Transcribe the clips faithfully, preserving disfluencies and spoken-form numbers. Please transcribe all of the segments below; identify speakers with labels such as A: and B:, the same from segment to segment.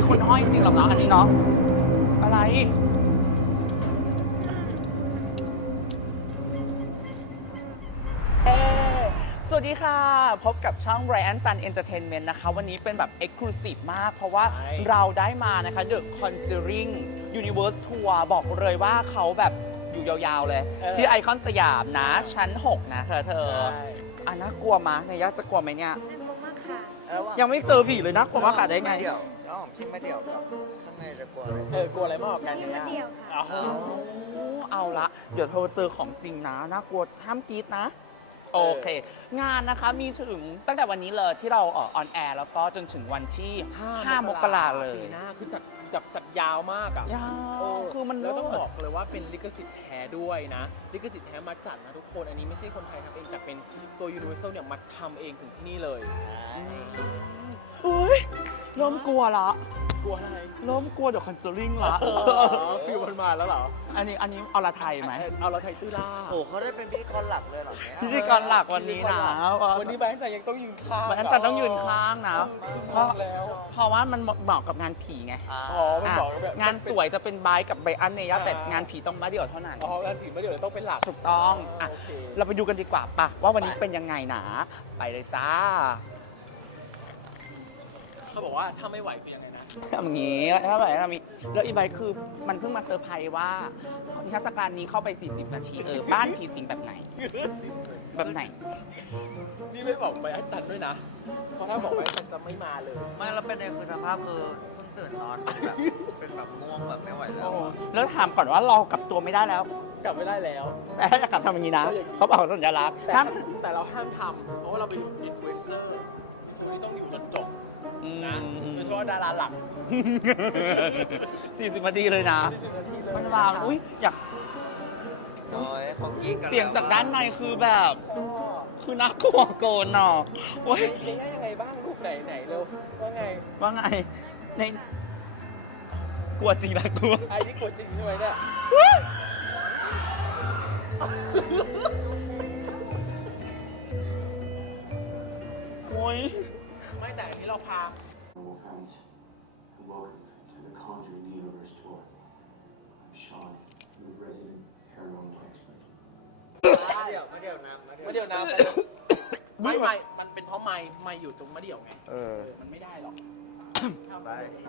A: คนห้อยจริงหรอกเนาะอันนี้เนาะอะไรสวัสดีค่ะพบกับช่อง Ryan Tan Entertainment นะคะวันนี้เป็นแบบ Exclusive มากเพราะว่าเราได้มานะคะ The Conjuring Universe Tour บอกเลยว่าเขาแบบอยู่ยาวๆเลยที่ไอคอนสยามนะชั้นหกนะเธอเธออ่ะน่ากลัวมั้ยเนี่ยยากจะกลัวไหมเนี่ย
B: กลัวมากค่ะ
A: ยังไม่เจอผีเลยนะกลัวมากค่ะได้ไง
C: เดี่ยวแล้วผมคิดไม่เดี่ยวกับข้างในจะกลัวอะไร
D: เออกลัวอะไรมากกว่ากัน
B: ที่
D: เนี่ย
B: มาเดี่ยวค่ะ
D: เอา
A: เอาละเดี๋ยวเธอเจอของจริงนะน่ากลัวห้ามกรี๊ดนะโอเค งานนะคะมีถึงตั้งแต่วันนี้เลยที่เราออนแอร์แล้วก็จนถึงวันที่ห้ามกราเลย
D: ปีหน้าคือจัดจัดจัดยาวมากอ่ะ
A: ยาว คือมัน
D: แล้วต้อง
A: เลิศ
D: บอกเลยว่าเป็นลิขสิทธิ์แท้ด้วยนะ ลิขสิทธิ์แท้มาจัดนะทุกคนอันนี้ไม่ใช่คนไทยทำเองแต่เป็นตัว Universal เนี่ยมาทำเองถึงที่นี่เลย
A: เฮ้ยเริ่มกลัวละ
D: กลัวอะไร
A: เริ่มกลัวเดี๋ยวคอนเซอริงละ
D: ฟิลมันมาแล้วเหรอ
A: อันนี้อันนี้เอาละไทยไหม
D: เอาเราไทยตื้อล่า
C: โอ้เขาได้เป็นพิธีกรหลักเลยเหรอเนี่ย
A: พิธีกรหลักวันนี้นะ
D: วันนี้แบงค์แต่ยังต้องยืนข้าง
A: มันแต่ต้องยืนข้างนะเพราะ
D: แล้ว
A: เพราะว่ามันเหมาะกับงานผีไง
C: อ่า
D: อ๋อมันบอกแบบ
A: งานสวยจะเป็นไบร์ทกับไบรอันเนย่าแต่งานผีต้องมาเดี่ยวเท่านั้น
D: อ๋องานผีไม่เดี๋ยวต้องเป็นหลัก
A: ถูกต้องอ่ะ
D: โอเค
A: เราไปดูกันดีกว่าปะว่าวันนี้เป็นยังไงนะไปเลยจ้า
D: เขาบอกว่าถ้าไม่ไหวคือยังไงนะ
A: ทำอย่างนี้ถ้าแบบทำนี้แล้วอีไบค์คือมันเพิ่งมาเซอร์ไพรส์ว่านิทรรศการนี้เข้าไป สี่สิบ นาทีเออบ้านผีสิงแบบไหน แบบไหน
D: นี่ไม่บอกไปไอ้ตันด้วยนะ เพราะถ้าบอกไปไอ้ตันจะไม่มาเลย
C: ไม่แล้วเป็นในคือสภาพคือเพิ่งตื่นนอนแบบเป็นแบบง่วงแบบไม่ไหวแล้วอะ
A: แล้วถามก่อนว่าเรากลับตัวไม่ได้แล้ว
D: กลับไม่ได้แล้ว
A: แต่ถ้าจะกลับทำอย่างนี้นะเขาบอกสัญลักษณ์
D: แต่
A: ห้าม
D: แต่เราห้ามทำเพราะว่าเราเป็นอินฟลูเอนเซอร์ซึ่งนี่ต้องอยู่จนจบนะโดยเฉพาะดาราหลัก
A: สี่สิบนาทีเลยนะ
D: สี่สิบนาทีเลย
A: มันวางอุ้ยอยาก
C: โอ้ยเขากิ๊กกัน
A: เสียงจากด้านในคือแบบ คือน่ากลัวโกนเนาะโอ้ย
D: เลี้ยงยังไงบ้างลูกไหนไหนเร็วว่าไง
A: ว่าไงในกลัวจริงนะกลัว
D: ไอ้นี่กลัวจริงใช่ไหมเนี่ย
A: โอ้ย
D: ไม่แต่อันนี้เราพา
E: Hello, friends, and welcome to the Conjuring Universe Tour. I'm Sean, I'm a resident paranormal expert.
C: ไม่เดี่ยวไม่เดี่ยวนะ
D: ไม่เดี๋ยวนะไม่ไม่มันเป็นเพราะไม่ไม่อยู่ตรงมะเดี่ยวไง
A: เออ
D: มันไม่ได้หรอก
C: ไป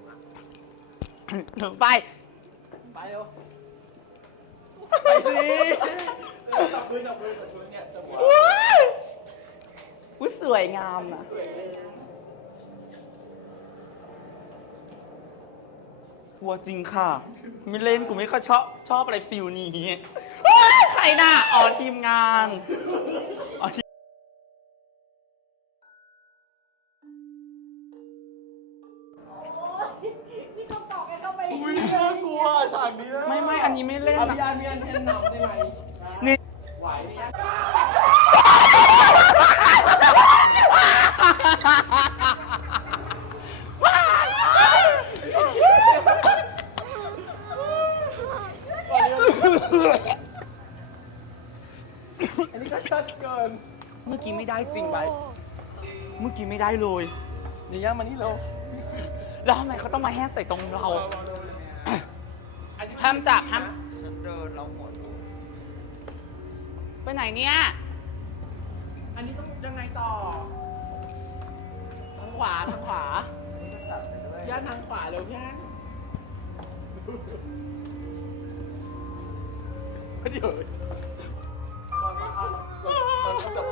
A: ไป
D: ไปเร็วไปสิจับมือจับมือจับมือเนี่ยจับมือ
A: อุ้ยสวยงามอ่ะกลัวจริงค่ะ ไม่เล่นกูไม่ค่อยชอบชอบอะไรฟิลนี้เฮ้ยใครน่ะอ๋อทีมงานอ๋อทีม
D: อุ้ยน่ากลัวฉากนี้
A: ไม่ไม่อันนี้ไม่เล่น
D: เอา
A: นะ
D: พี่อันพี่อันพี่อันนำได้ไหม
A: นี่
D: ไหวไหมเนี่ยอันนี้ก็ชัดเกิน
A: เมื่อกี้ไม่ได้จริงไปเมื่อกี้ไม่ได้เลย
D: นี่ย่ามานี่เร็ว
A: แล้วทำไมเขาต้องมาแห่ใส่ตรงเราห้ามจับห้าม
C: ฉันเดินเราหมด
A: ไปไหนเนี่ย
D: อันนี้ต้องยังไงต่อ ทางขวาทางขวา
C: นี่ก็ตัดไปด้วย
D: ย่านทางขวาเร็วย่านเดี๋ยวเราเราเราเราจับ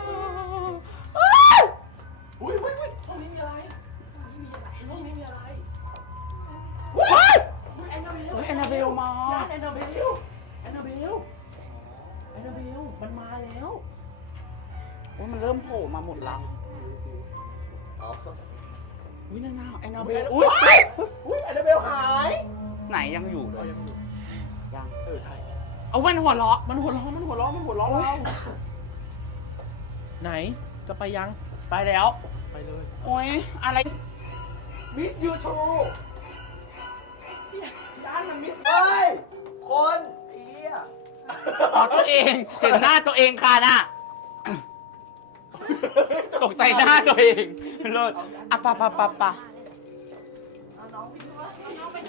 D: อุ้ยอุ้ยอุ้ยห้องนี้มีอะไรห้องนี้มีอะไรห้องนี้มีอะไร
A: ว้าย
D: แอนนาเบล
A: เฮ้ยแอนนาเบลมา
D: ย่านแอนนาเบลแอนนาเบลแอนนาเบลมันมาแล้ว
A: โอ้ยมันเริ่มโผล่มาหมดแล้ว
C: อ๋อ
A: อุ้ยน่าหน้าแอนนาเบ
D: อุ้ย
A: ลอุ้ย
D: อุ้ยแอนนาเบลหาย
A: ไหนยังอยู่เลย
D: ยังอยู่
A: ยัง
D: เออใช่
A: เอามันหัวเราะ
D: มันหัวเราะมันหัวเราะมันหัวเราะเราไหนจะไปยัง
A: ไปแล้ว
D: ไปเลย
A: โอ้ยอะไร
D: มิสยูทูย่านมันมิส
C: เฮ้ย คนเอี้ย
A: อ๋อตัวเองเห็นหน้าตัวเองค่ะน่ะตกใจหน้าตัวเองเลิศอ่ะปะปะปะปะ
D: เอาน้องไปด้วย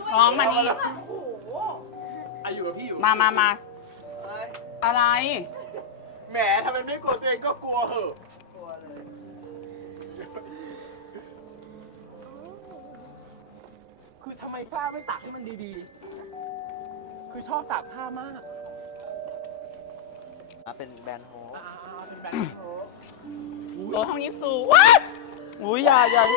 A: น้องมานี่
D: อาอยู่กับพี่อยู่
A: มามามา
C: เฮ้ย
A: อะไร
D: แหมทำไมไม่กลัวตัวเองก็กลัวเหอะ
C: กลัวเลย
D: คือทำไมซ่าไม่ตักให้มันดีๆ คือชอบตักผ้ามาก
C: อ่ะเป็นแบรนด์โฮป
D: อ่าๆเป็นแบรนด์โฮป
A: โอ้ห้องนี้สูงว้ายอุ้ยอย่าอย่า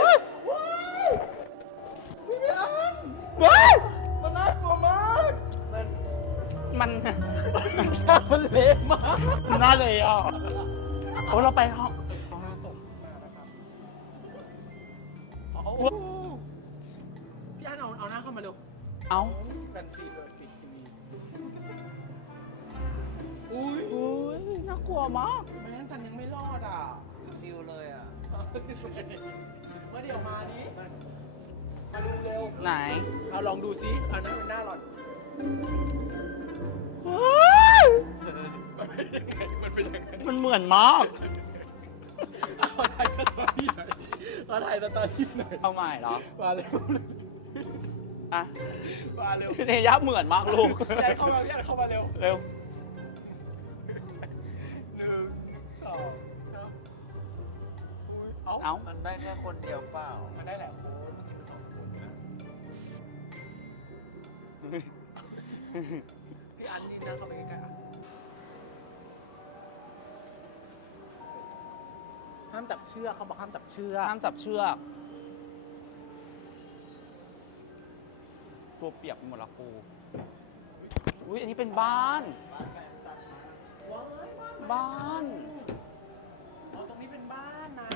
A: ว้าย
D: มันน่ากลัวมาก
C: มัน
A: มัน
D: มันเละมาก
A: มันน่าเลยอ่ะโอ้เราไปห้อง
D: เอาหน้าจบมานะครับ
A: อุ๊ย
D: พี่อันเอาเอาหน้าเข้ามาเร็ว
A: เอา
D: แฟนซีเลยสิทีนี้อุ้ย
A: อุ้ยน่ากลัวมาก
D: แม่งตันยังไม่รอดอ่ะ
C: ฟิวเลยอ่ะ
D: เมื่อเดี๋ยวมานี้มาดูเร็ว
A: ไหน
D: เอาลองดูซิอันนั้นเป็นหน้าหล่อน มันเป็นยังไง
A: มันเหมือนมาก
D: เอาถ่ายสตอรี่หน่อยเอาถ่ายสตอรี่หน่อย
A: เอาใหม่เหรอ
D: มาเร็ว
A: อ่ะ
D: มาเร็ว
A: เทย่าเหมือนมากลูก
D: พี่อันเข้ามาพี่อันเข้ามาเร็ว
A: เร็ว
D: หนึ่งสองสามเอา
A: เอา
C: มันได้แค่คนเดียวเปล่า
D: มันได้แหละโอ้เมื่อกี้มันสองสกุลนะพี่อันนี่นะเข้าไปใกล้ๆอ่ะห้ามจับเชือกเขาบอกห้ามจับเชือก
A: ห้ามจับเชือกตัวเปียกไปหมดละกูอุ้ยอันนี้เป็นบ้าน บ้าน
D: อ๋อตรงนี้เป็นบ้านนะ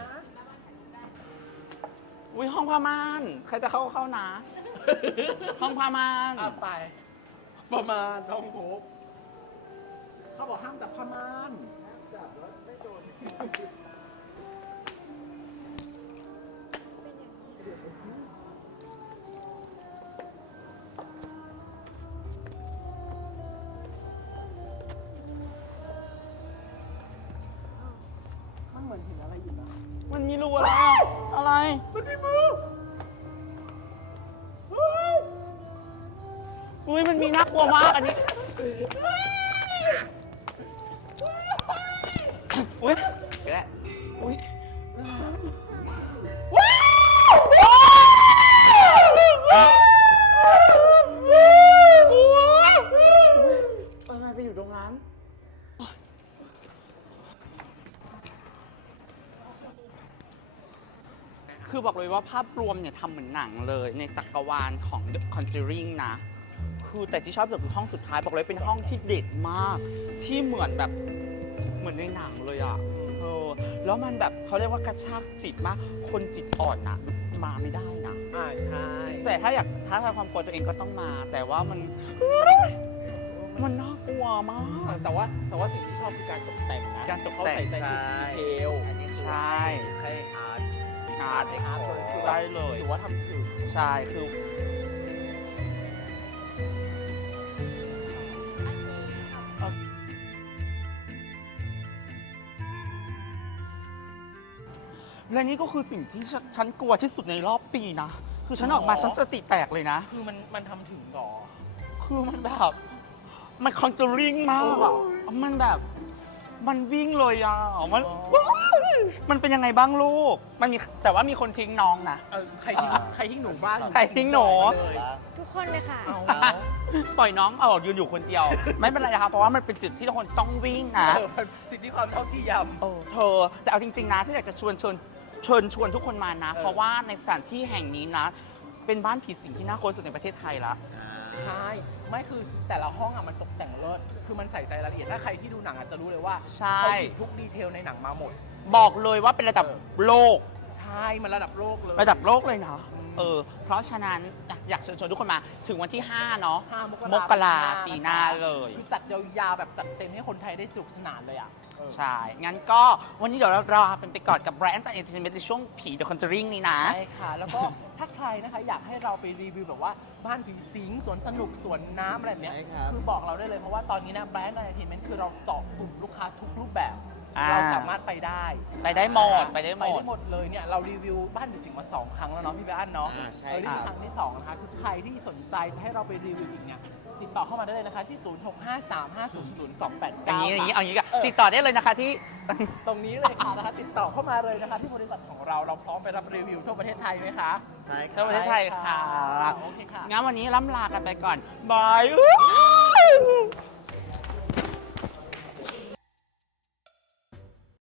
A: อุ้ยห้องผ้าม่าน ใครจะเข้าเข้านะ ห้องผ้าม่าน
D: อ่ะไป ประมาณน้องโฮปเขาบอกห้ามจับผ้าม่าน
C: จับแล้วไม่โดน
D: มันเหมือนเห็นอะไรอยู่นะ
A: มันมีรูอะไรอ่ะอะไร
D: มันมีมือ
A: อุ้ยมันมีน่ากลัวมากอันนี้ อุ้ยไปแล้วอุ้ยว้าวเออไงไปอยู่ตรงนั้น คือบอกเลยว่าภาพรวมเนี่ยทำเหมือนหนังเลยในจักรวาลของ The Conjuring นะ คือแต่ที่ชอบสุดคือห้องสุดท้ายบอกเลยเป็นห้องที่เด็ดมาก ที่เหมือนแบบเหมือนในหนังเลยอ่ะเออแล้วมันแบบเขาเรียกว่ากระชากจิตมาก คนจิตอ่อนนะมาไม่ได้นะ
D: อ่าใช่
A: แต่ถ้าอยากท้าทายความกลัวตัวเองก็ต้องมา แต่ว่ามัน มันน่ากลัวมาก
D: แต่ว่าแต่ว่าสิ่งที่ชอบคือการตกแต่งนะ
A: การตกแต่ง
D: เขาใส่ใจทุกดีเทล
C: อันนี้คือ
A: ใช่
C: แค่อาร์ต
A: อาร์ต
C: อาร์ตเลยคือ
A: ได้เลย
D: ถือว่าทำถึง
A: ใช่คือและนี่ก็คือสิ่งที่ฉฉันกลัวที่สุดในรอบปีนะ คือฉันออกมาฉันสติแตกเลยนะ
D: คือมันมันทำถึงหรอ
A: คือมันแบบ มันคอนจูริงมากอะมันแบบ มันวิ่งเลยอ่ะ มัน
D: อ๋อ
A: มันเป็นยังไงบ้างลูก มันมีแต่ว่ามีคนทิ้งน้องนะ
D: เออใครทิ้งใครทิ้งหนูบ้าง
A: ใครทิ้งหนู
D: เลย
B: ทุกคนเลยค่ะ
D: เอา
A: ปล่อยน้องเอายืนอยู่คนเดียว ไม่เป็นไรนะคะเพราะว่ามันเป็นจุดที่ทุกคนต้องวิ่งนะ
D: เออมันสิทธิความเท่าเทียม
A: เออเธอแต่เอาจริง ๆ นะฉันอยากจะชวนชวนเชิญชวนทุกคนมานะ
D: เออ
A: เพราะว่าในสถานที่แห่งนี้นะ เป็นบ้านผีสิงที่น่ากลัวที่สุดในประเทศไทยละ
D: ใช่ ไม่คือแต่ละห้องอ่ะมันตกแต่งเลิศคือมันใส่ใจรายละเอียด ถ้าใครที่ดูหนังอาจจะรู้เลยว่า
A: ใช่
D: เขาหยิบทุกดีเทลในหนังมาหมด
A: บอกเลยว่าเป็นระดับ
D: เออ
A: โลก
D: ใช่ มันระดับโลกเลย
A: ระดับโลกเลยนะ
D: อืม
A: เออ เพราะฉะนั้นอยากอยากเชิญชวนทุกคนมา ถึงวันที่ ห้า เนาะ
D: ห้ามก
A: มกรา
D: รา
A: ปีหน้าเลย
D: คือจัดยาวๆแบบจัดเต็มให้คนไทยได้สนุกสนานเลยอ่ะเออ
A: ใช่ งั้นก็วันนี้เดี๋ยวเราลาเป็นไปก่อนกับแบรนด์จากเอนเตอร์เทนเมนต์ในช่วงผี The Conjuring นี้นะ
D: ใช่ค่ะ แล้วก็ ถ้าใครนะคะอยากให้เราไปรีวิวแบบว่าบ้านผีสิงสวนสนุกสวนน้ำอะไรแบบเนี้ย
C: ใช่ครับ
D: คือบอกเราได้เลยเพราะว่าตอนนี้นะแบรนด์ Entertainment คือเราเจาะกลุ่มลูกค้าทุกรูปแบบ
A: อ่า
D: เราสามารถไปได้
A: ไปได้หมดไปได้หม
D: ไป
A: ด
D: ได้หมดเลยเนี่ยเรารีวิวบ้านผีสิงมาสองครั้งแล้วเนาะพี่บ้านเนาะ
C: อ่าใช่
D: เออนี่
C: ครับ
D: ครั้งที่สองนะคะคือใครที่สนใจจะให้เราไปรีวิวอีกเนี่ยติดต่อเข้ามาได้เลยนะคะที่ ศูนย์ หก ห้า สาม ห้า ศูนย์ ศูนย์ สอง แปด
A: อ
D: เก้า
A: ย่างนี้อย่างนี้เอาอย่างนี้ก็
D: เออ
A: ติดต่อได้เลยนะคะที่
D: ตรงนี้เลยค่ะนะคะติดต่อเข้ามาเลยนะคะที่บริษัทของเราเราพร้อมไปรับรีวิวทั่วประเทศไทยไหมคะ
C: ใช่ค
A: ทั่
C: รั
A: ว
C: บ
A: ประเทศไทยค่ะ
D: โอเคค่ะ
A: งั้นวันนี้ล่ำลากันไปก่อนบาย